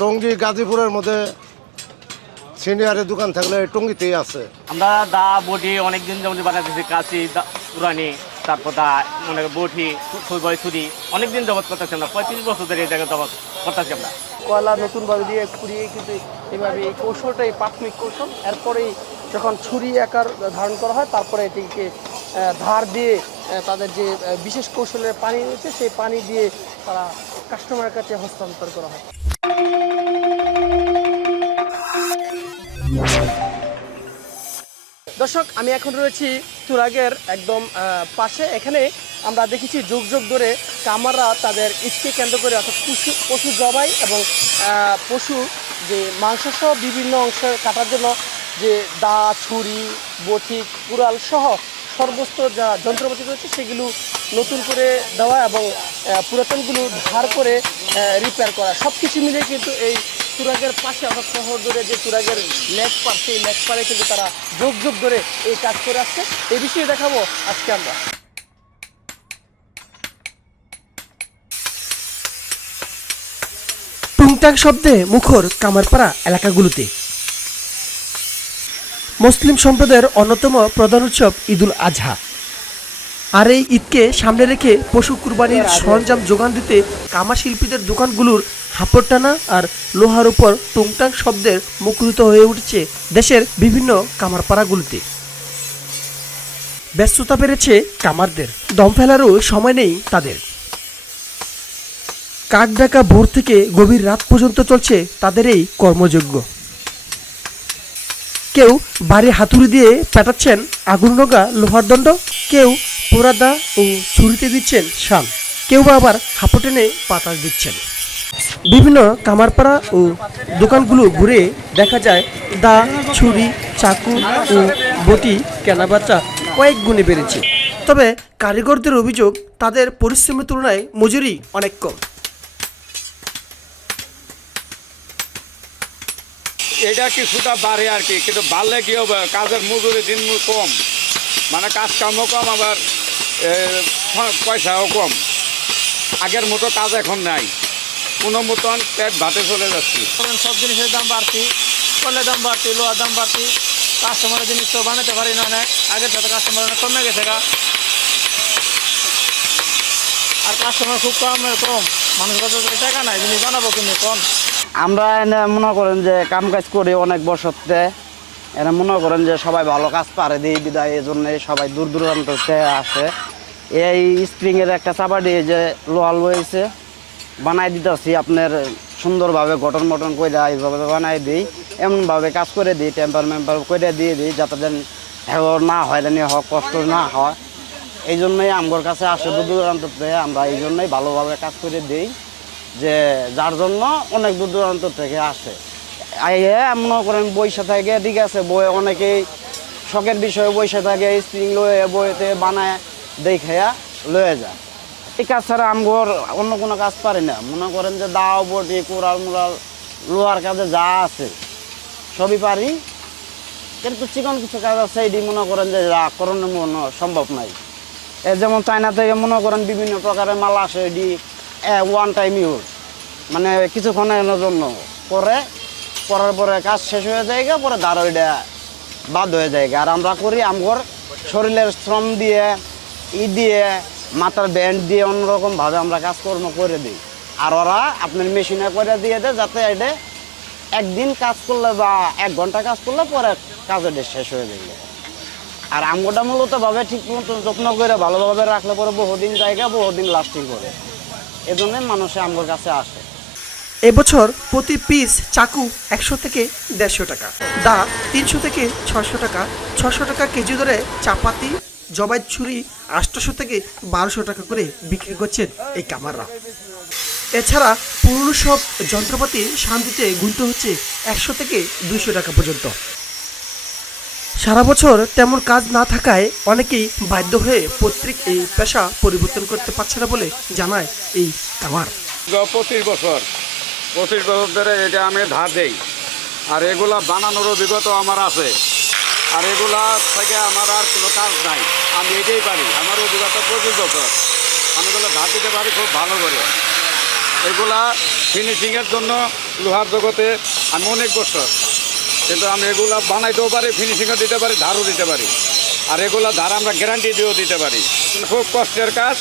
টঙ্গী গাজীপুরের মধ্যে সিনিয়রের দোকান থাকলে টঙ্গীতেই আছে। আমরা দা বটি অনেকদিন যেমন বানাতেছি, কাশি পুরানি, তারপর দা মনে বটি ছুরি অনেকদিন জবত করতেছি আমরা, 35 বছর ধরে এই জায়গায় জবত করতেছি আমরা। কয়লা নতুনভাবে দিয়ে পুড়িয়ে কিন্তু এইভাবে এই কৌশলটাই প্রাথমিক কৌশল। এরপরেই যখন ছুরি আকার ধারণ করা হয় তারপরে এটিকে ধার দিয়ে তাদের যে বিশেষ কৌশলের পানি রয়েছে সেই পানি দিয়ে তারা কাস্টমারের কাছে হস্তান্তর করা হয়। দর্শক, আমি এখন রয়েছি তুরাগের একদম পাশে। এখানে আমরা দেখেছি যুগ যুগ ধরে কামাররা তাদের ঈদকে কেন্দ্র করে অর্থাৎ পশু জবাই এবং পশু যে মাংসসহ বিভিন্ন অংশ কাটার জন্য যে দা, ছুরি, বটি, কুড়াল সহ সর্বস্ত যা যন্ত্রপাতি রয়েছে সেগুলো নতুন করে দেওয়া এবং পুরাতনগুলো ধার করে রিপেয়ার করা, সব কিছু মিলে কিন্তু এই তুরাগের পাশে অর্থাৎ শহর ধরে যে তুরাগের লেক পার, সেই লেক পারে কিন্তু তারা যুগ যুগ ধরে এই কাজ করে আসছে। এই বিষয়ে দেখাবো আজকে আমরা। টুংটাং শব্দে মুখর কামারপাড়া এলাকাগুলোতে মুসলিম সম্প্রদায়ের অন্যতম প্রধান উৎসব ঈদুল আজহা। আর এই ঈদকে সামনে রেখে পশু কুরবানির সরঞ্জাম যোগান দিতে কামা শিল্পীদের দোকানগুলোর হাঁপড় টানা আর লোহার উপর টুংটাং শব্দের মুখরিত হয়ে উঠেছে দেশের বিভিন্ন কামারপাড়াগুলোতে। ব্যস্ততা বেড়েছে কামারদের, দম ফেলারও সময় নেই তাদের। কাক ডাকা ভোর থেকে গভীর রাত পর্যন্ত চলছে তাদের এই কর্মযজ্ঞ। কেউ বাড়ি হাতুড়ি দিয়ে পেটাচ্ছেন আগুন লগা লোহার দণ্ড, কেউ পোড়াদা ও ছুরিতে দিচ্ছেন শাল, কেউ বা আবার হাঁপড় টেনে পাতাস দিচ্ছেন। বিভিন্ন কামারপাড়া ও দোকানগুলো ঘুরে দেখা যায় দা, ছুরি, চাকু ও বটি কেনাবেচা কয়েক গুণে বেড়েছে। তবে কারিগরদের অভিযোগ তাদের পরিশ্রমের তুলনায় মজুরি অনেক কম। এটা কিছুটা বাড়ে আর কি, কিন্তু বাড়লে কি হবে, কাজের মজুরি দিন কম, মানে কাজ কামও কম, আবার পয়সাও কম। আগের মতো কাজ এখন নাই, কোনো মতন পেট ভাতে চলে যাচ্ছি। সব জিনিসের দাম বাড়তি, কলের দাম বাড়তি, লোহার দাম বাড়তি, কাস্টমারের জিনিস তো বানাতে পারি না অনেক, আগের সাথে কাস্টমার অনেক কমে গেছে গা, আর কাস্টমার খুব কম, মানুষের কাছে টাকা নাই, জিনিস বানাবো কিন্তু কম। আমরা এনে মনে করেন যে কাম কাজ করি অনেক বছরতে, এনে মনে করেন যে সবাই ভালো কাজ পারে দিই বিদায়, এই জন্যে সবাই দূর দূরান্ত থেকে আসে। এই স্প্রিংয়ের একটা চাপা দিয়ে যে লোহা লয়েছে বানাই দিতেছি, আপনার সুন্দরভাবে গঠন মটন করে এইভাবে বানাই দিই, এমনভাবে কাজ করে দিই, টেম্পার মেম্পার করে দিয়ে দিই, যাতে যেন না হয়রানি হোক, কষ্ট না হয়। এই জন্যই আমার কাছে আসে দূর দূরান্ত থেকে, আমরা এই জন্যই ভালোভাবে কাজ করে দিই, যে যার জন্য অনেক দূর দূরান্ত থেকে আসে। মনে করেন বৈশা থাকে, ঠিক আছে, বই অনেকেই শখের বিষয়ে বৈশা থাকে, স্প্রিং লয়ে বইতে বানায় দেখাইয়া লয়ে যায়। এই কাজ ছাড়া আমগর অন্য কোনো কাজ পারি না। মনে করেন যে দাও, বটি, কোরাল মুরাল, লোহার কাজে যা আছে সবই পারি, কিন্তু চিকন কিছু কাজ আছে এটি মনে করেন যে করণে মনে সম্ভব নাই। যেমন চায়না থেকে মনে করেন বিভিন্ন প্রকারের মাল আসে, এটি ওয়ান টাইম ইউজ, মানে কিছুক্ষণের জন্য করার পরে কাজ শেষ হয়ে যায়, পরে দাঁড়ো এটা বাদ হয়ে যায়। আর আমরা করি আমগর শরীরের শ্রম দিয়ে, দিয়ে মাথার ব্যান্ড দিয়ে অন্যরকমভাবে আমরা কাজকর্ম করে দিই। আর ওরা আপনার মেশিনে করে দিয়ে দেয়, যাতে এটা একদিন কাজ করলে বা 1 ঘন্টা কাজ করলে পরে কাজের শেষ হয়ে যাবে। আর আমগোটা মূলতভাবে ঠিক মতো যত্ন করে ভালোভাবে রাখলে পরে বহুদিন জায়গা, বহুদিন লাস্টিং করে, এজন্য মানুষ আমগোর কাছে আসে। এবছর প্রতি পিস চাকু 100 থেকে 150 টাকা, দা 300 থেকে 600 টাকা, 600 টাকা কেজি ধরে চাপাতি, জবাই ছুরি 800 থেকে 1200 টাকা করে বিক্রি করছেন এই কামাররা। এছাড়া পুরনো সব যন্ত্রপাতি শান্তিতে গুনতে হচ্ছে 100 থেকে 200 টাকা পর্যন্ত। সারা বছর তেমন কাজ না থাকায় অনেকেই বাধ্য হয়ে পৈতৃক এই পেশা পরিবর্তন করতে পারছে না বলে জানায় এই কামার। 25 বছর ধরে এটা আমি ধার দেই, আর এগুলা বানানোর অভিজ্ঞতা আমার আছে, আর এগুলা থেকে আমার আর কোনো কাজ নাই, আমি এটাই পারি। আমার অভিজ্ঞতা 25 বছর, আমি এগুলো ধার দিতে পারি খুব ভালো করে। এগুলা ফিনিশিংয়ের জন্য লোহার জগতে আমি অনেক বছর, কিন্তু আমি এগুলা বানাইতেও পারি, ফিনিশিংও দিতে পারি, ধারও দিতে পারি। আর এগুলা ধার আমরা গ্যারান্টি দিয়েও দিতে পারি। খুব কষ্টের কাজ,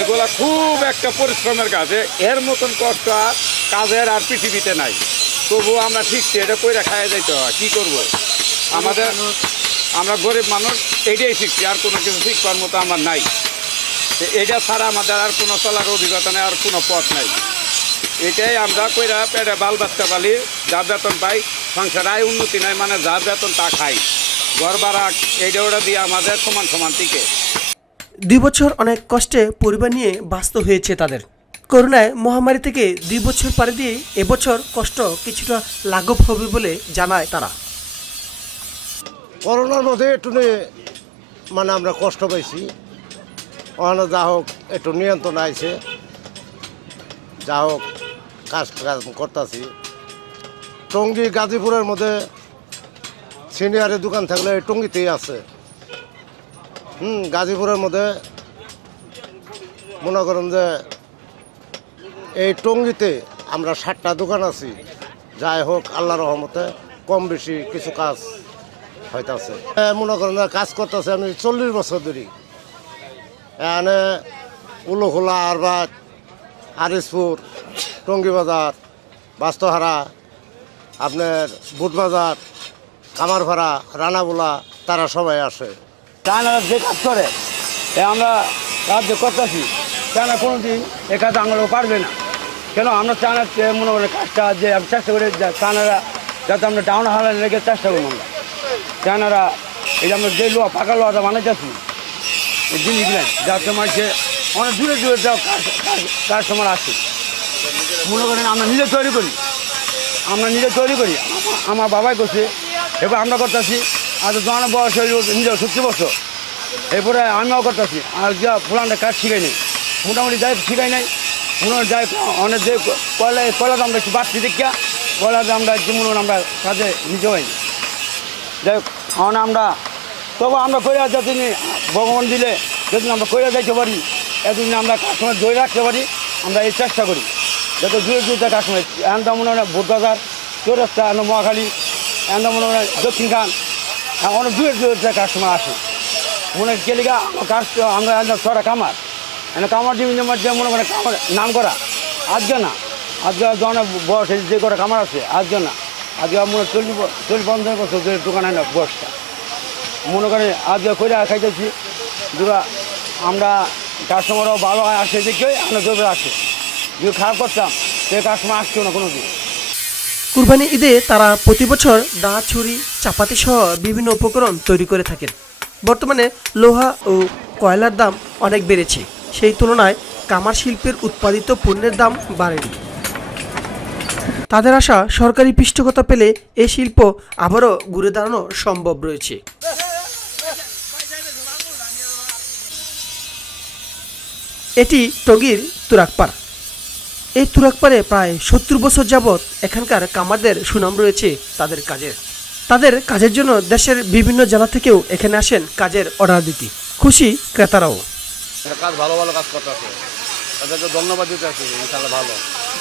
এগুলা খুব একটা পরিশ্রমের কাজ। এর মতন কষ্ট আর কাজের আর পৃথিবীতে নাই। তবুও আমরা শিখছি, এটা কইরা খাইয়া যাইতে হয়, কী করবো। আমরা গরিব মানুষ, এইটাই শিখছি, আর কোনো কিছু শিখবার মতো আমার নাই। এটা ছাড়া আমাদের আর কোনো চলার অভিজ্ঞতা নেই, আর কোনো পথ নাই। এটাই আমরা কইরা পেটে বাল বাচ্চা পালি, যা বেতন পাই, সংসার আয় উন্নতি নাই, মানে যা বেতন তা খাই, ঘর ভাড়া এইটা ওটা দিয়ে আমাদের সমান সমান টিকে। 2 বছর অনেক কষ্টে পরিবার নিয়ে বাঁচতে হয়েছে তাদের। করোনায় মহামারী থেকে 2 বছর পাড়ি দিয়ে এবছর কষ্ট কিছুটা লাঘব হবে বলে জানায় তারা। করোনার মধ্যে একটু মানে আমরা কষ্ট পাইছি, ওখানে যা হোক একটু নিয়ন্ত্রণ আইছে, যা হোক কাজ করতেছি। টঙ্গী গাজীপুরের মধ্যে সিনিয়রের দোকান থাকলে টঙ্গীতেই আছে। গাজীপুরের মধ্যে মনে করেন যে এই টঙ্গীতে আমরা 7টা দোকান আছি। যাই হোক আল্লাহ রহমতে কম বেশি কিছু কাজ হইতাছে। মনে করেন যে কাজ করতেছে আমি 40 বছর ধরে। এখানে উলুখোলা, আরবাদ, আরিসপুর, টঙ্গী বাজার, বাস্তহারা, আপনার বুটবাজার, কামারভাড়া, রানাবোলা, তারা সবাই আসে। চায়নারা যে কাজ করে আমরা কাজ করতেছি, চায়না কোনো দিন এ কাজ আঙুলেও পারবে না। কেন আমরা চায়নার মনে করেন কাজটা যে আমি চেষ্টা করি, চায়নারা যাতে আমরা ডাউন হালে লেগে চেষ্টা করি। আমরা চায়নারা এই যে আমরা যে লোহা পাকা লোহাটা বানাইতেছি এই জিনিসগুলো, যাতে মানুষে অনেক দূরে দূরে যাও কাস্টমার আসে। মনে করেন আমরা নিজে তৈরি করি, আমার বাবাই করছে, এবার আমরা করতেছি। আর যখন বয়স হয়ে নিজের 70 বছর, এরপরে আমিও করতেছি। আর যা ফুলানটা কাজ শিখাই নেই, মোটামুটি যাই শিখাই নাই, মনে যাই অনেক যে কয়লা দামটা একটু বাড়ছি দেখিয়া কয়লা দামটা একটু মনে আমরা কাজে নিতে হয়। যাই হোক আমরা তবু আমরা কইরা যাতে ভগবান দিলে যদি আমরা কইরা যাইতে পারি, এতদিন আমরা কাস্টমার ধরে রাখতে পারি, আমরা এই চেষ্টা করি যাতে দূরে দূরে কাস্টমার। এখন তো মনে হয় বুটবাজার, চৌরাস্তা, মহাখালী, এখন মনে হয় দক্ষিণ খান, অনেক দূরে দূরে কাস্টমার আসে। মনে গেলে কাজ আমরা ছড়া কামার, কামার জীবনের মধ্যে মনে করে কামার নাম করা আজকে না, আজকে যখন বয়স যে করে কামার আছে আজকে না, আজকে মনে 40-50 বছর ধরে দোকানে না বয়সটা। মনে করে আজকে করে খাইতেছি দুরা, আমরা কাস্টমারও ভালো আসে দেখে আমরা জোরে আসে। যদি খারাপ করতাম সে কাস্টমার আসছেও না কোনো দিন। কুরবানি ঈদে তারা প্রতি বছর দা, ছুরি, চাপাতি সহ বিভিন্ন উপকরণ তৈরি করে থাকেন। বর্তমানে লোহা ও কয়লার দাম অনেক বেড়েছে, সেই তুলনায় কামার শিল্পের উৎপাদিত পণ্যের দাম বাড়েনি। তাদের আশা সরকারি পৃষ্ঠপোষকতা পেলে এই শিল্প আবারও ঘুরে দাঁড়ানো সম্ভব রয়েছে। এটি টঙ্গীর তুরাগপাড়। এই তুরাগপাড়ে প্রায় 70 বছর যাবৎ এখানকার কামারদের সুনাম রয়েছে তাদের কাজের জন্য দেশের বিভিন্ন জেলা থেকেও এখানে আসেন কাজের অর্ডার দিতে। খুশি ক্রেতারাও। কাজ ভালো কাজ করতেছে, তাদেরকে ধন্যবাদ দিতে আছি। ইনশাল্লাহ ভালো,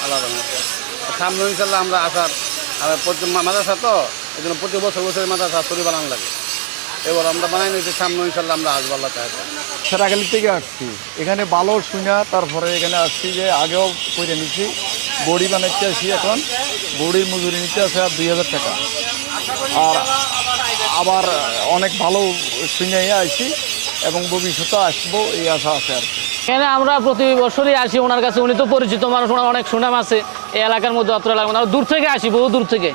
আল্লাহ সামনে ইনশাল্লাহ আমরা আসার প্রতি মাদ্রাসা তো এই জন্য প্রতি বছর মাদ্রাসা তৈরি বানানো লাগে। এবার আমরা বানাই নিয়েছি, সামনে ইনশাল্লাহ আমরা আসবো আল্লাহ চাই। সেরাগালি থেকে আসছি, এখানে ভালো শুনা তারপরে এখানে আসছি যে আগেও করে নিচ্ছি। বড়ি বানাইতে আসি, এখন বড়ির মজুরি নিতে আছে আর 2000 টাকা। আর আবার অনেক ভালো শুনে আসছি এবং ভবিষ্যতে আসবো এই আশা আছে আর কি। এখানে আমরা প্রতি বছরই আসি ওনার কাছে, উনি তো পরিচিত মানুষ, ওনার অনেক সুনাম আছে এই এলাকার মধ্যে, অত্র এলাকার মধ্যে। দূর থেকে আসি, বহু দূর থেকে।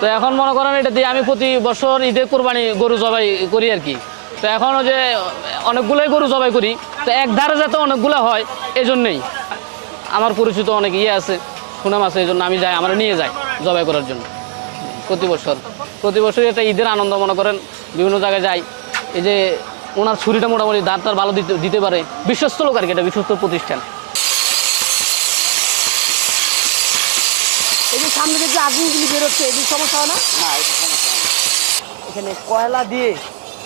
তো এখন মনে করেন এটা দিয়ে আমি প্রতি বছর ঈদে কোরবানি গরু জবাই করি আর কি। তো এখনও যে অনেকগুলোই গরু জবাই করি, তো এক ধারে যাতে অনেকগুলো হয় এই জন্যেই আমার পরিচিত অনেক আছে, সুনাম আছে, এই জন্য আমি যাই, আমরা নিয়ে যাই জবাই করার জন্য প্রতি বছর এটা ঈদের আনন্দ মনে করেন। বিভিন্ন জায়গায় যাই, এই যে ওনার ছুরিটা মোটামুটি দাঁত ভালো দিতে পারে, বিশ্বস্ত লোক আর কি, এটা বিশ্বস্ত প্রতিষ্ঠান। এই যে সামনে যে আগুনগুলি বেরোচ্ছে, এই সমস্যা হয় না? এখানে কয়লা দিয়ে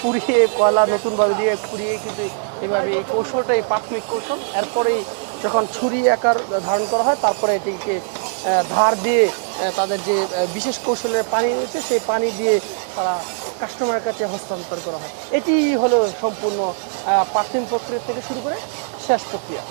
পুড়িয়ে, কয়লা নতুনভাবে দিয়ে পুড়িয়ে কিন্তু এইভাবে এই কৌশলটাই প্রাথমিক কৌশল। এরপরেই যখন ছুরি আকার ধারণ করা হয় তারপরে এটিকে ধার দিয়ে তাদের যে বিশেষ কৌশলের পানি রয়েছে সেই পানি দিয়ে তারা কাস্টমারের কাছে হস্তান্তর করা হয়। এটি হলো সম্পূর্ণ প্রাথমিক প্রক্রিয়া থেকে শুরু করে শেষ প্রক্রিয়া।